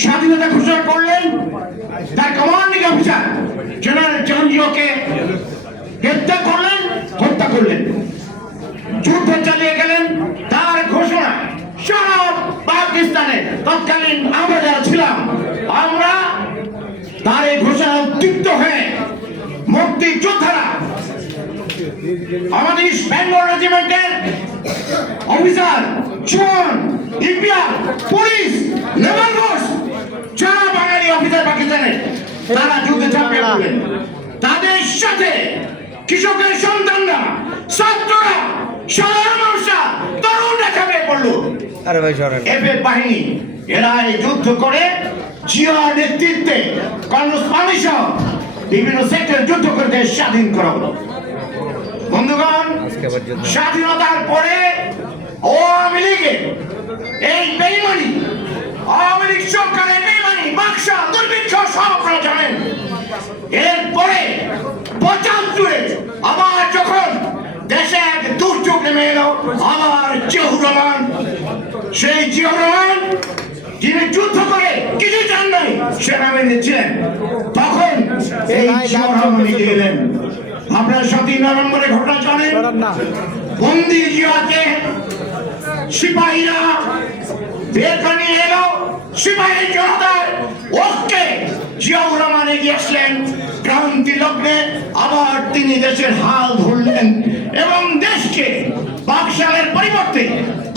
স্বাধীনতা ঘোষণা করলেন, তার কমান্ডিং অফিসার জেনারেল জঞ্জিওকে গ্রেপ্তার করলেন, হত্যা করলেন, যুদ্ধ চালিয়ে গেলেন। তার ঘোষণা সারা পাকিস্তানে তৎকালীন আমরা যারা ছিলাম, আমরা তার এই ঘোষণা উদ্দীপ্ত হয়ে মুক্তিযোদ্ধারা আমাদের ইস্ট বেঙ্গল রেজিমেন্টের অফিসার, জওয়ান, ইপিআর, পুলিশ, নেভাল ফোর্স, যারা বাঙালি অফিসার পাকিস্তানের, তারা যুদ্ধে ঝাঁপিয়ে পড়লেন। তাদের সাথে কৃষকের সন্তানরা, ছাত্ররা, সাধারণ মানুষরা, তরুণরা ঝাঁপিয়ে পড়লো। এফএ বাহিনী এরা এই যুদ্ধ করে জিয়ার নেতৃত্বে কংগ্রেস বাহিনী সহ বিভিন্ন সেক্টরে যুদ্ধ করে দেশ স্বাধীন করা হলো। বন্ধুগণ, স্বাধীনতার পরে আওয়ামী লীগের এই বেইমানি, আওয়ামী লীগ সরকারের বেইমানি, বাক্সা, দুর্ভিক্ষ সব আপনারা জানেন। এরপরে 75-এ আবার যখন দেশে এক দুর্যোগ নেমে এলো, আবার জিয়াউর রহমান, সেই জিয়াউর রহমান যিনি যুদ্ধ করে কিছু চান নাই, সেনাবাহিনী ছিলেন, তখন এই জিয়াউর রহমান নিজে এলেন। আপনারা 7 নভেম্বরের ঘটনা জানেন। বন্দি জিয়াকে সিপাহীরা বের করে নিয়ে এলো। সিপাহী জনতার ঐক্যে জিয়াউর রহমান এগিয়ে আসলেন ক্রান্তি লগ্নে। আবার তিনি দেশের হাল ধরলেন এবং দেশকে বাকশালের পরিবর্তে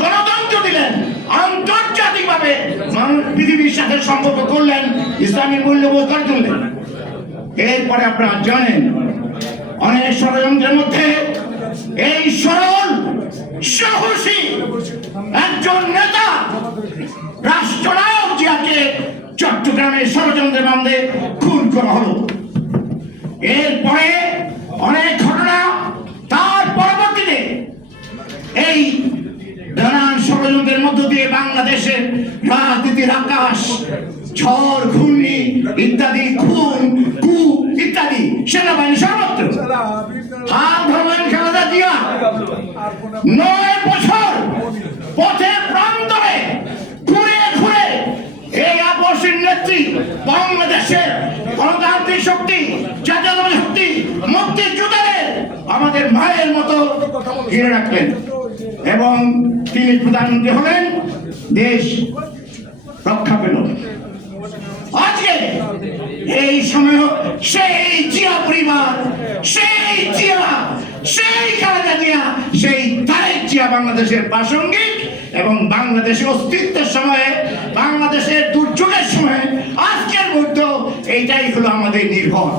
গণতন্ত্র দিলেন, আন্তর্জাতিকভাবে পৃথিবীর সাথে সম্পর্ক করলেন, ইসলামী মূল্যবোধ গড়ে তুললেন। এরপরে আপনারা জানেন অনেক ষড়যন্ত্রের মধ্যে এই সরল সাহসী একজন নেতা রাষ্ট্রনায়ক জিয়াকে চট্টগ্রামের ষড়যন্ত্রের মামলে খুন করা হলো। এরপরে অনেক ঘটনা, তার পরবর্তীতে এই নানান ষড়যন্ত্রের মধ্য দিয়ে বাংলাদেশের রাজনীতির আকাশ, ঝড়, ঘূর্ণি ইত্যাদি, খুন, কু ইত্যাদি, সেনাবাহিনী সর্বত্র হাল ধরলেন খালেদা জিয়া। 9 বছর পথে প্রান্তরে ঘুরে ঘুরে এই আপসীর নেত্রী, বাংলাদেশের গণতান্ত্রিক শক্তি, জাতীয়তাবাদী শক্তি, মুক্তিযোদ্ধাদের আমাদের মায়ের মতো ঘিরে রাখলেন এবং তিনি প্রধানমন্ত্রী হলেন, দেশ রক্ষা পেল। আজকে এই সময় সেই জিয়া পরিবার, সেই জিয়া, সেই খালেদা জিয়া, সেই তারেক জিয়া বাংলাদেশের প্রাসঙ্গিক এবং বাংলাদেশের অস্তিত্বের সময়ে, বাংলাদেশের দুর্যোগের সময় আজকের মুহূর্ত এইটাই হলো আমাদের নির্ভর।